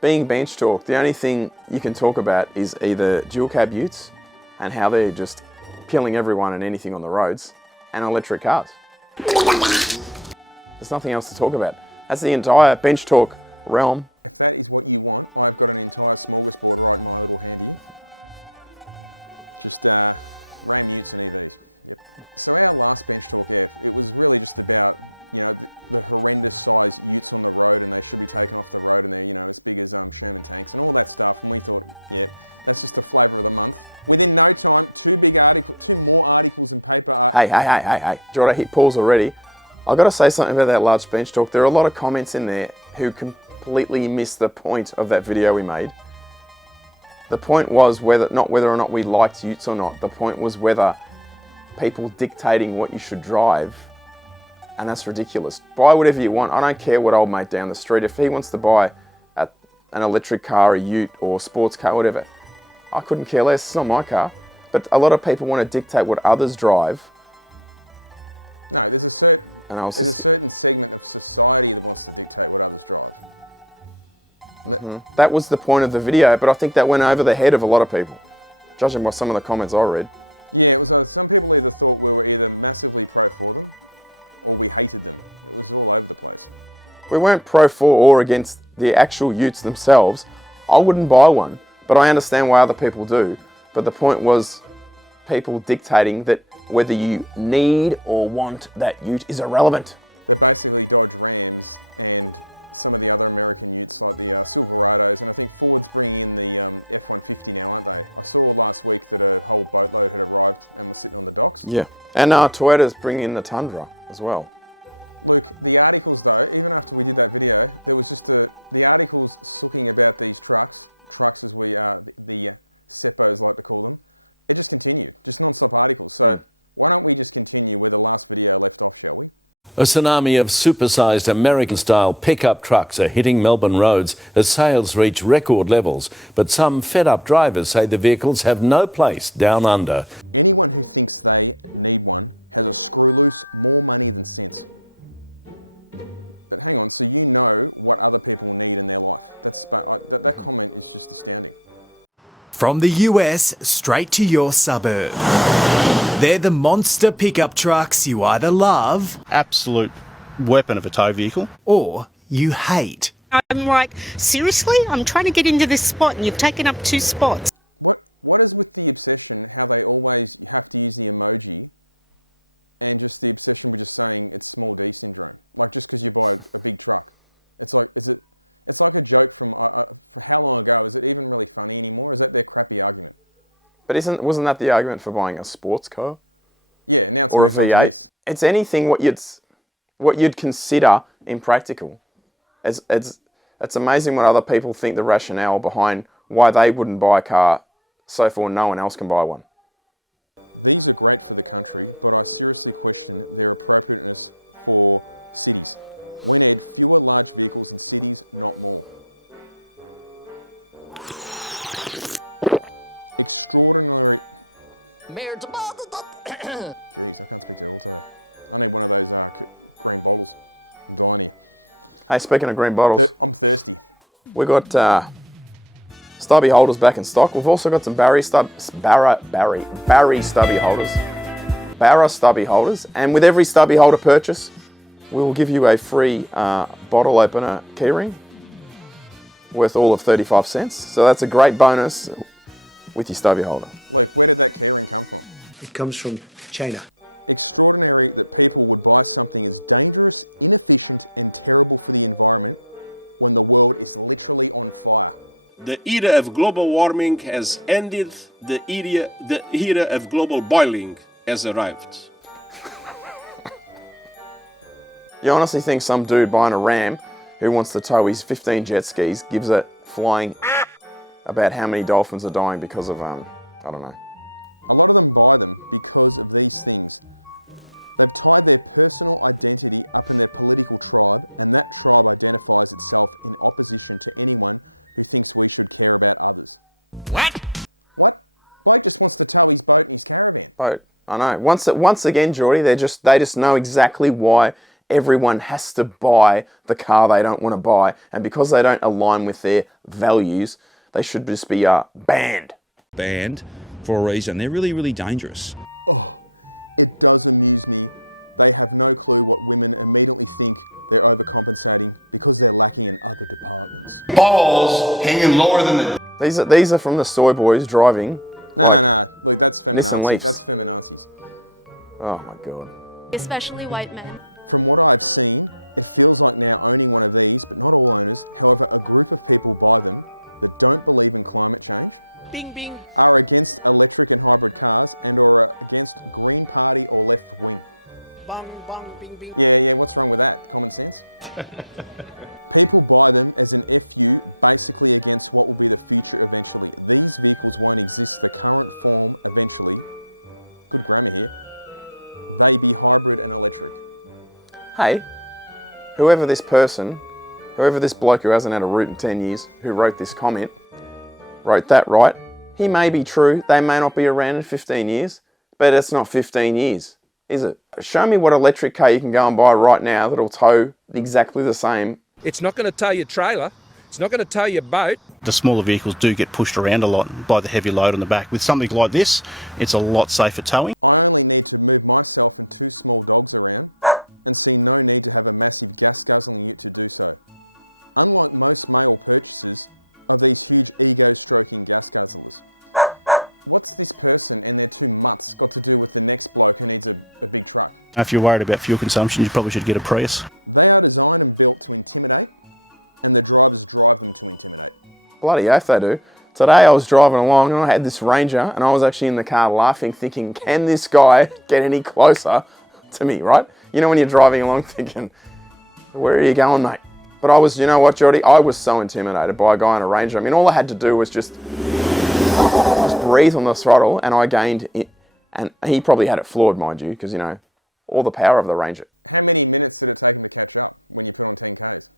being bench talk, the only thing you can talk about is either dual cab utes and how they're just killing everyone and anything on the roads, and electric cars. There's nothing else to talk about. That's the entire bench talk realm. If that is what you want, I've got an entire smorgasbord right in my little hand here. Just Ram utes and EVs. Yep. So our last bench talk, it was really just about, you know, the horrendous size utes on the road, and they should be taken off the road, and they're, you know, as big as Sherman tanks and all that stuff. And we thought, yeah, that's just the flavour of the month. Within no time, two more articles in paper. Hey. Jordan, hit pause already. I've got to say something about that large bench talk. There are a lot of comments in there who completely missed the point of that video we made. The point was not whether or not we liked utes or not. The point was whether people dictating what you should drive, and that's ridiculous. Buy whatever you want. I don't care what old mate down the street. If he wants to buy an electric car, a ute, or sports car, whatever, I couldn't care less. It's not my car. But a lot of people want to dictate what others drive. No, there's a certain segment of society that wants to dictate what others drive. That was the point of the video, but I think that went over the head of a lot of people, judging by some of the comments I read. Yeah, it was. Some people either thought we were either massively pro for them, or we hated them. It was all over the place. We weren't pro for or against the actual utes themselves. I wouldn't buy one, but I understand why other people do. But the point was people dictating that whether you need or want that ute is irrelevant. They're basically Dodge Rams and some of the other American utes like the Silverados, and I think Ford's bringing in the F-150 now, aren't they? I saw last week that a whole boatload had arrived and was sitting on the docks. Yeah, and Toyota's bringing in the Tundra as well. Luke, the articles though, even after we did that video, there was just the articles sooking about these trucks as we the seppos like to call them. It just continued, just non-stop articles. So why don't we just continue where the last video left off, shall we? A tsunami of supersized American-style pickup trucks are hitting Melbourne roads as sales reach record levels. But some fed-up drivers say the vehicles have no place down under. Anyone who thinks they need one has a screw loose, more money than sense. But hang on, so you know what other people need in their life. That comment is just astounding. From the US straight to your suburb. They're the monster pickup trucks you either love... Absolute weapon of a tow vehicle. ...or you hate. I'm like, seriously? I'm trying to get into this spot and you've taken up 2 spots. What is with the obsession, how they always have to use the emoji, and just the obsession with just saying it's small D syndrome? Like just because you buy a big truck. It's like, it's like a joke from for how long ago? Is it even really funny anymore? Is that their crappy argument? But wasn't that the argument for buying a sports car? Yeah, now it's moved on to this. It's anything what you'd consider impractical. It's amazing what other people think the rationale behind why they wouldn't buy a car, so far no one else can buy one. These are great for the country, but I seriously question their appropriateness for cities. We need fewer large vehicles in cities, not more. Extraordinary... Jeez, I can't speak to it all today. I need one of those green bottles. I'm dying here. Hey, speaking of green bottles... I'm thirsty. We got stubby holders back in stock. We've also got some Barry stubby holders. Barra stubby holders. And with every stubby holder purchase, we will give you a free bottle opener keyring worth all of 35 cents. So that's a great bonus with your stubby holder. Luke, where did that keyring come from? It comes from China. Extraordinary that people would buy something as dangerous, inefficient and terrible for the environment when the world is literally on fire. The era of global warming has ended. The era of global boiling has arrived. You honestly think some dude buying a Ram who wants to tow his 15 jet skis gives a flying about how many dolphins are dying because of, I don't know. A lot of them buy them because of these things. They've tied their personal identity up in their political tribe, and that tribe identifies itself in opposition to anyone who thinks we should care about others. What? Bloke just wants to tow his boat and his caravan. Boat. I know. Once again, Geordie, they just know exactly why everyone has to buy the car they don't want to buy, and because they don't align with their values, they should just be banned. Banned for a reason. They're really, really dangerous. Oh, it does amuse me. They have no clue what women immediately think they're overcompensating because they're lacking in other departments. Balls hanging lower than the... These are from the soy boys driving. No. Look, that's Nissan feminazis. Leafs. That's feminazis. Oh my God. Especially white men. From what I've seen, it feels like now owning one of these, but not all owners, however, a group of people buy them that don't believe in climate change, Bing, bing. are against electric and hybrid cars, and are against Green Party or left wing. Bong, bong, bing, bing. Yeah, what's wrong with that? Common sense? People buy them as an FU, basically against what will be the future eventually. These vehicles won't exist the current form eventually. Good grammar here. They be hybrid and electric. Hey, whoever this bloke who hasn't had a root in 10 years, who wrote this comment, wrote that right. He may be true, they may not be around in 15 years, but it's not 15 years, is it? Show me what electric car you can go and buy right now that'll tow exactly the same. It's not going to tow your trailer. It's not going to tow your boat. The smaller vehicles do get pushed around a lot by the heavy load on the back. With something like this, it's a lot safer towing. I only need to move myself and 2 small dogs around and see no need to have a massive gas guzzling ute to do so. Unlike most male purchasers of these huge ego-stroking gas guzzlers. What's this person and their 2 mutts got to do with the next bloke who needs a big truck? If you're worried about fuel consumption, you probably should get a Prius. They are designed and built to intimidate, and the drivers drive them to intimidate. Bloody oath they do. Today I was driving along and I had this Ranger and I was actually in the car laughing, thinking, can this guy get any closer to me, right? You know when you're driving along thinking, where are you going, mate? But I was, you know what, Jordy? I was so intimidated by a guy in a Ranger. I mean, all I had to do was just breathe on the throttle and I gained it. And he probably had it floored, mind you, because, you know, all the power of the Ranger. How many minutes did it take him to catch up when you put on 10Ks?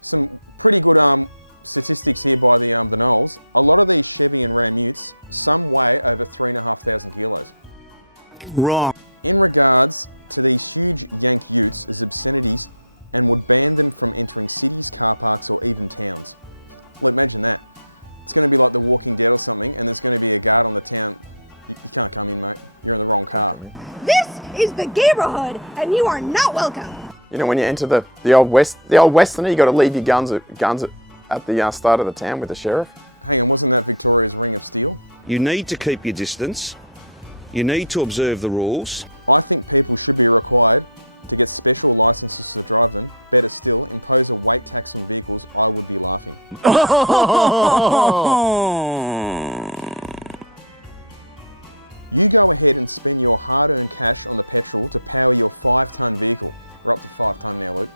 Some pretty good statistics here by the Knowles. A lot of these Chevy and Ram utes, some weigh over 3,500 kilos. Wrong. In regards to these huge Yank utes as obscenities and would ban them from entering cities, car parks or even towns. Well, imagine that. It's going to be like The Walking Dead or something and there's going to be a guard on the town. You can't come in, mate. You're in the wrong car. This is the neighborhood, and you are not welcome. You know, when you enter the old Westerner, you got to leave your guns at the start of the town with the sheriff. Hang on, wasn't that Victoria's Ring of Steel? You need to keep your distance. You need to observe the rules. I think people should be required to get special licenses to drive them. Better still, impose a weight tax on vehicles. I would be laughing. You go ahead and spend your hard-earned cash on the petrol to power your 5-ton vehicle. We're up to 5 ton now, Luke.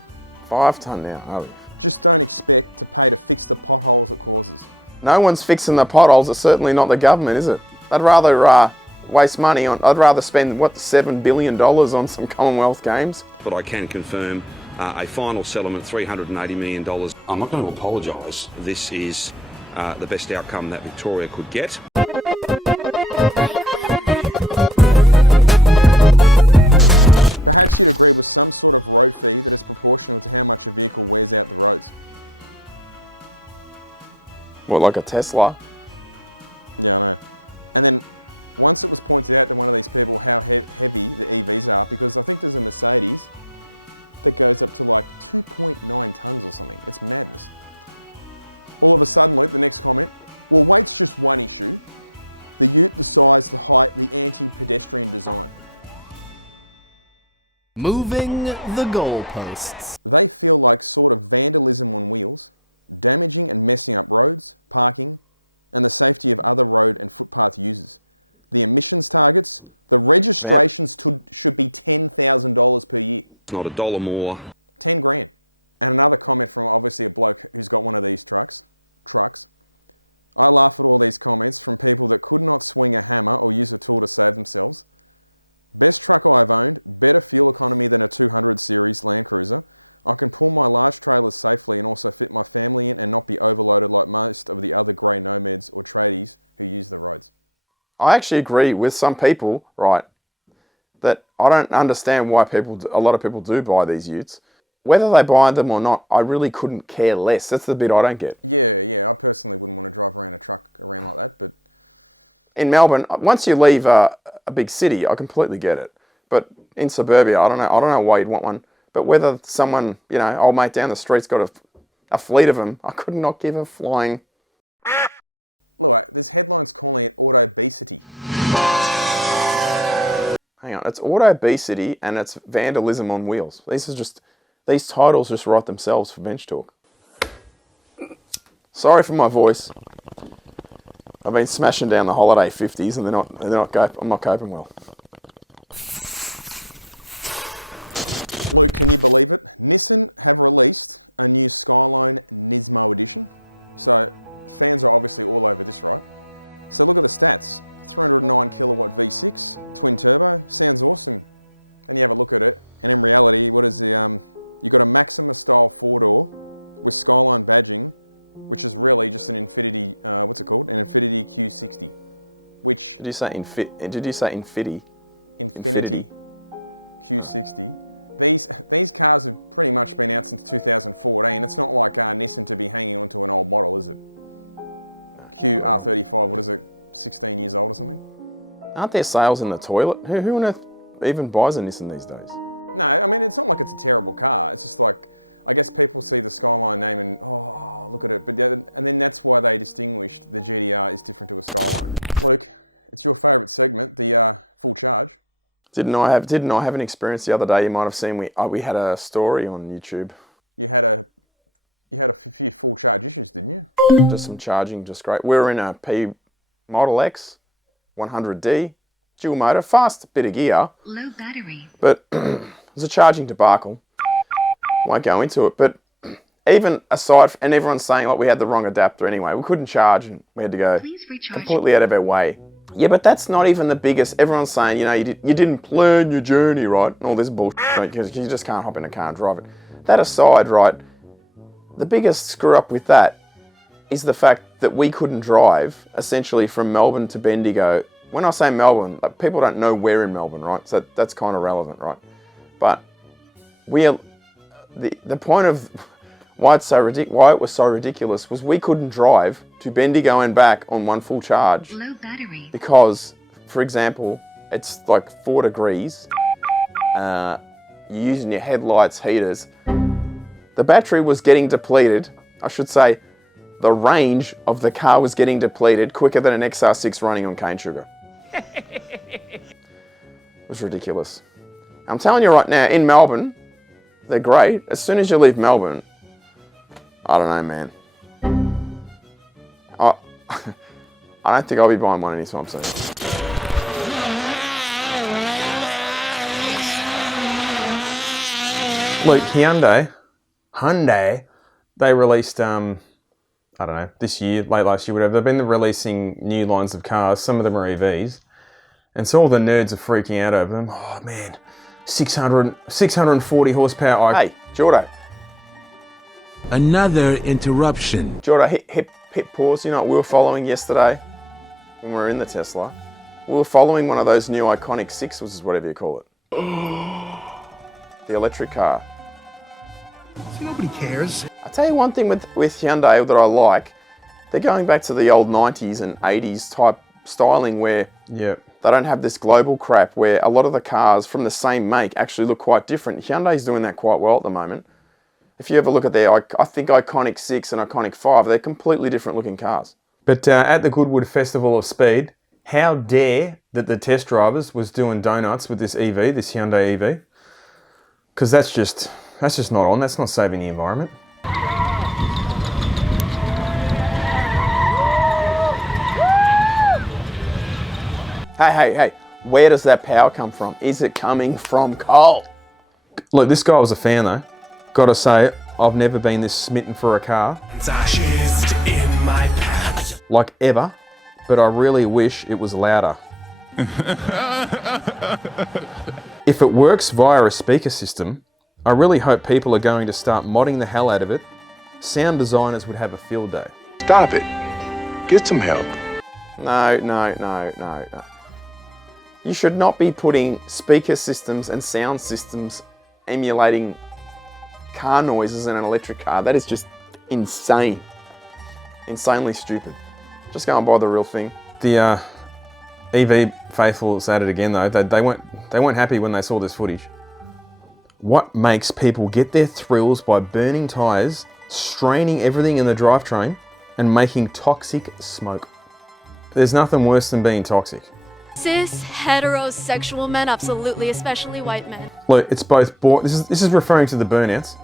5 ton now, are we? Just don't expect to pay to fix the potholes it causes. No one's fixing the potholes. It's certainly not the government, is it? I'd rather waste money on. I'd rather spend $7 billion on some Commonwealth games. But I can confirm a final settlement, $380 million. I'm not going to apologise. This is the best outcome that Victoria could get. Perhaps you'd agree with some sort of road fee that is proportional to how much a vehicle wears out the roads. What, like a Tesla? Yeah, I know. And then once it was pointed out to one of these people how heavy the EVs are, because I think there's a Mercedes that goes up to like 2.9 tons or something. It's madness. All of a sudden, Luke, the next comment, well, weight's just one issue. The ute, the size, the height, the anti-pedestrian design. Moving the goalposts. They feel like sort of vandalism on wheels, damaging and messing up roads, parking, and the safety of other road and footpath users. The emissions targets, the registrations should be $10,000 per year. Not a dollar more. 10 grand. And another comment from obviously a bloke who's got one of these trucks. I laugh at all these comments from people that could not swing a hammer or use a tool to save themselves. Best truck I've owned, better fuel economy than a 200 series Land Cruiser. I can pull my large trailers safely and also fit my family in and not be overloaded like most of the other grey nomads or tradies who use the roads. I actually agree with some people, right? that I don't understand why a lot of people do buy these utes. Whether they buy them or not, I really couldn't care less. That's the bit I don't get. Yeah, I personally wouldn't want to drive around a truck around like that, but... In Melbourne, once you leave a big city, I completely get it. But in suburbia, I don't know why you'd want one. But whether someone, old mate down the street's got a fleet of them, I could not give a flying... Look, there's headlines calling it auto-obesity. Hang on, it's auto-obesity and it's vandalism on wheels. These titles just write themselves for Bench Talk. Sorry for my voice. I've been smashing down the holiday 50s and I'm not coping well. Luke, can you believe it? Nissan have released a new Skyline Nismo edition. So fans are obviously all over this, right? So look at the stats. 309 kilowatt V6, twin turbo, sounds awesome. And you have a look at it, and in reality, what is the, you got a Maxima style 4-door with Skyline badging, which is really just an Infinity, what's it called? An Infinity Q60, which... Did you say Infinity? Infinity Q60. These cars have pretty much been out since 2014. It's not like Nissan to be hanging onto an old model, is it? QR35, what is it, 16 years old or something? Aren't there sales in the toilet? Who on earth even buys a Nissan these days? No, I mean, it's not like it's a terrible car. It's just like, I guess people see the Skyline name and, oh, look at it. And then that's why they distinguished the GTR is different to a Skyline. Luke, it's your favourite segment, the full charge. Didn't I have an experience the other day? You might have seen we had a story on YouTube. You had a few full charge issues, didn't you? Just some charging, just great. We were in a P Model X 100D, dual motor, fast bit of gear. Low battery. But it was a charging debacle. Won't go into it, but even aside, and everyone's saying like we had the wrong adapter anyway. We couldn't charge and we had to go completely out of our way. Yeah, but that's not even the biggest. Everyone's saying, you didn't plan your journey, right? And all this bullshit, because you just can't hop in a car and drive it. That aside, right, the biggest screw up with that is the fact that we couldn't drive, essentially, from Melbourne to Bendigo. When I say Melbourne, like, people don't know where in Melbourne, right? So that's kind of relevant, right? But the point of why it was so ridiculous was we couldn't drive to Bendigo and back on one full charge. Low battery. Because, for example, it's like 4 degrees. You're using your headlights, heaters. The battery was getting depleted. I should say, the range of the car was getting depleted quicker than an XR6 running on cane sugar. It was ridiculous. I'm telling you right now, in Melbourne, they're great. As soon as you leave Melbourne, I don't know, man. I don't think I'll be buying one anytime soon. Look, Hyundai, they released, I don't know, this year, late last year, whatever. They've been releasing new lines of cars. Some of them are EVs. And so all the nerds are freaking out over them. Oh, man, 640 horsepower. Hey, Jordo. Another interruption. Jordo, hit pause. You know what we were following yesterday when we were in the Tesla? We were following one of those new iconic 6s, whatever you call it. The electric car. See, nobody cares. I tell you one thing with Hyundai that I like. They're going back to the old 90s and 80s type styling where they don't have this global crap where a lot of the cars from the same make actually look quite different. Hyundai's doing that quite well at the moment. If you ever look at their, I think Iconic 6 and Iconic 5, they're completely different looking cars. But at the Goodwood Festival of Speed, how dare that the test drivers was doing donuts with this EV, this Hyundai EV? Because that's just not on. That's not saving the environment. Hey, where does that power come from? Is it coming from coal? Look, this guy was a fan though. Gotta say, I've never been this smitten for a car. Like ever, but I really wish it was louder. If it works via a speaker system, I really hope people are going to start modding the hell out of it. Sound designers would have a field day. Stop it. Get some help. No. You should not be putting speaker systems and sound systems emulating car noises in an electric car. That is just insane. Insanely stupid. Just go and buy the real thing. The EV faithful at it again though. They weren't happy when they saw this footage. What makes people get their thrills by burning tyres, straining everything in the drivetrain, and making toxic smoke? There's nothing worse than being toxic. Cis, heterosexual men, absolutely, especially white men. Look, it's both this is referring to the burnouts.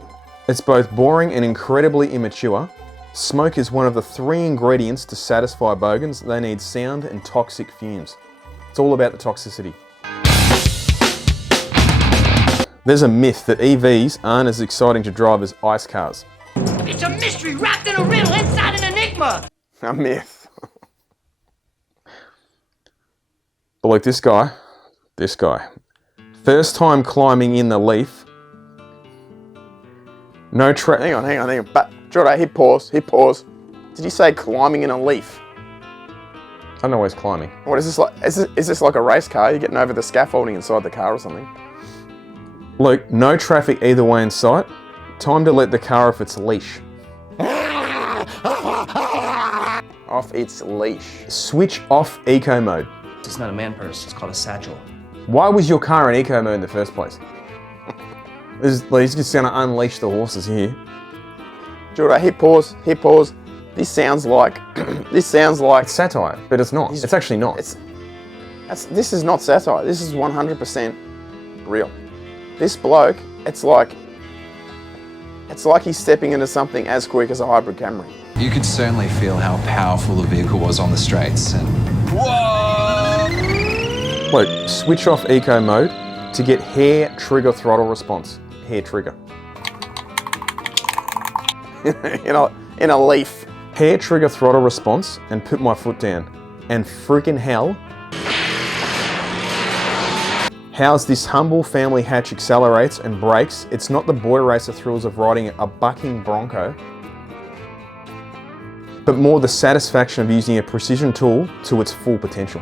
It's both boring and incredibly immature. Smoke is one of the 3 ingredients to satisfy bogans. They need sound and toxic fumes. It's all about the toxicity. There's a myth that EVs aren't as exciting to drive as ICE cars. It's a mystery wrapped in a riddle inside an enigma! A myth. But like this guy, first time climbing in the Leaf. No Hang on. But, Jordan, hit pause. Did you say climbing in a Leaf? I don't know where he's climbing. What is this like? Is this like a race car? You're getting over the scaffolding inside the car or something? Luke, no traffic either way in sight. Time to let the car off its leash. Off its leash. Switch off eco mode. It's not a man purse, it's called a satchel. Why was your car in eco mode in the first place? He's just going to unleash the horses here. Jordan, hit pause. This sounds like It's satire, but it's not. It's actually not. This is not satire. This is 100% real. This bloke, it's like he's stepping into something as quick as a hybrid Camry. You could certainly feel how powerful the vehicle was on the straights. And Look, switch off eco mode to get hair trigger throttle response. Hair trigger. in a Leaf. Hair trigger throttle response and put my foot down. And freaking hell, how's this humble family hatch accelerates and brakes? It's not the boy racer thrills of riding a bucking Bronco, but more the satisfaction of using a precision tool to its full potential.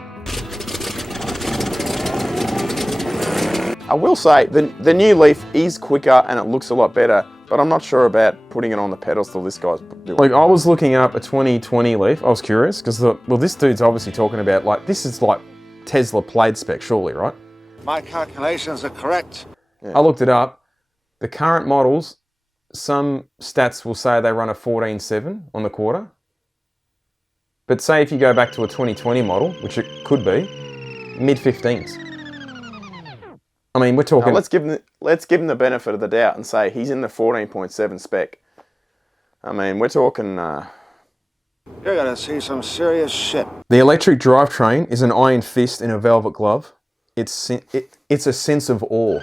I will say, the new Leaf is quicker and it looks a lot better, but I'm not sure about putting it on the pedestal this guy's doing. Like, I was looking up a 2020 Leaf, I was curious, because this dude's obviously talking about, like, this is like Tesla plaid spec, surely, right? My calculations are correct. Yeah. I looked it up. The current models, some stats will say they run a 14.7 on the quarter. But say if you go back to a 2020 model, which it could be, mid-15s. I mean, we're talking... Now, let's give him the benefit of the doubt and say he's in the 14.7 spec. I mean, we're talking... You're gonna see some serious shit. The electric drivetrain is an iron fist in a velvet glove. It's a sense of awe.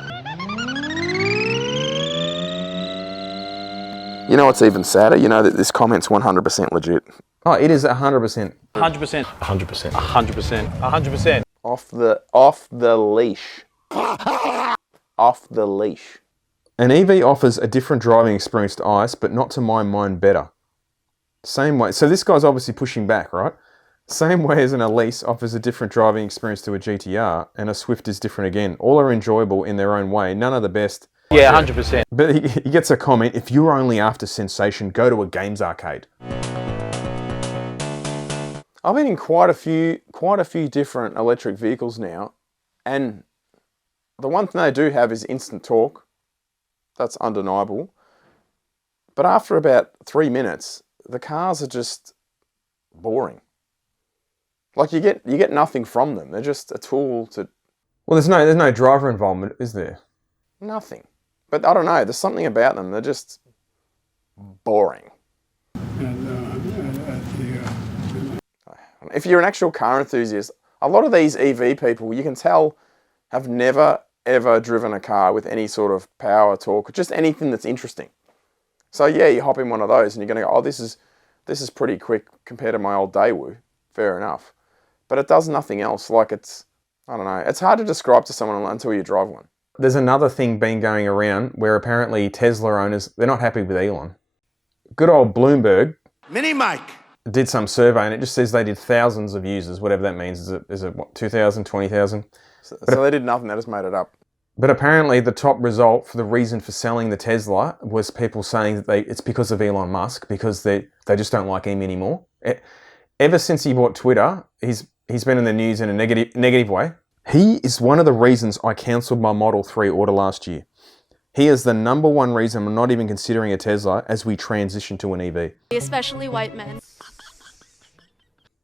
You know what's even sadder? You know that this comment's 100% legit. Oh, it is 100%. 100%. 100%. 100%. 100%. Off the leash. Off the leash. An EV offers a different driving experience to ICE, but not to my mind better. Same way. So this guy's obviously pushing back, right? Same way as an Elise offers a different driving experience to a GTR, and a Swift is different again. All are enjoyable in their own way. None are the best. Yeah, 100%. But he gets a comment, if you're only after sensation, go to a games arcade. I've been in quite a few different electric vehicles now, and the one thing they do have is instant torque. That's undeniable. But after about 3 minutes, the cars are just boring. Like you get nothing from them. They're just a tool to... Well, there's no driver involvement, is there? Nothing. But I don't know, there's something about them. They're just boring. If you're an actual car enthusiast, a lot of these EV people, you can tell, have never ever driven a car with any sort of power, torque, just anything that's interesting. So yeah, you hop in one of those and you're going to go, oh, this is pretty quick compared to my old Daewoo. Fair enough. But it does nothing else. Like I don't know, it's hard to describe to someone until you drive one. There's another thing been going around where apparently Tesla owners, they're not happy with Elon. Good old Bloomberg Mini Mike did some survey and it just says they did thousands of users, whatever that means. Is it what, 2,000, 20,000? So they did nothing, they just made it up. But apparently the top result for the reason for selling the Tesla was people saying that it's because of Elon Musk, because they just don't like him anymore. Ever since he bought Twitter, he's been in the news in a negative way. He is one of the reasons I cancelled my Model 3 order last year. He is the #1 reason I'm not even considering a Tesla as we transition to an EV. Especially white men.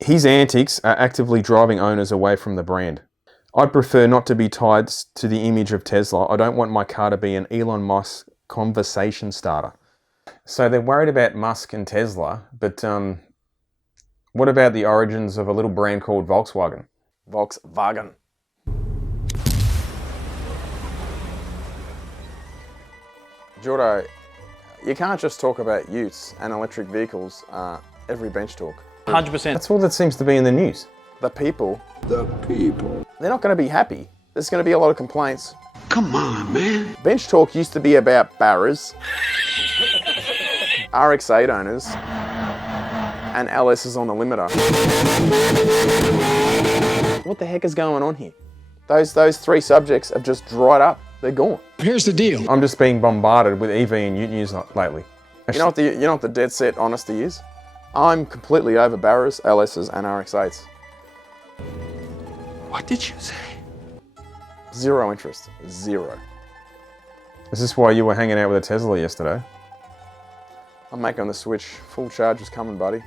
His antics are actively driving owners away from the brand. I'd prefer not to be tied to the image of Tesla. I don't want my car to be an Elon Musk conversation starter. So they're worried about Musk and Tesla, but what about the origins of a little brand called Volkswagen? Volkswagen. Jordo, you can't just talk about utes and electric vehicles every bench talk. 100%. That's all that seems to be in the news. The people. They're not going to be happy. There's going to be a lot of complaints. Come on, man. Bench talk used to be about Barras, RX-8 owners, and LSs on the limiter. What the heck is going on here? Those three subjects have just dried up. They're gone. Here's the deal. I'm just being bombarded with EV and ute news lately. You know what the dead set honesty is? I'm completely over Barras, LSs, and RX-8s. What did you say? Zero interest. Zero. Is this why you were hanging out with a Tesla yesterday? I'm making the switch. Full charge is coming, buddy.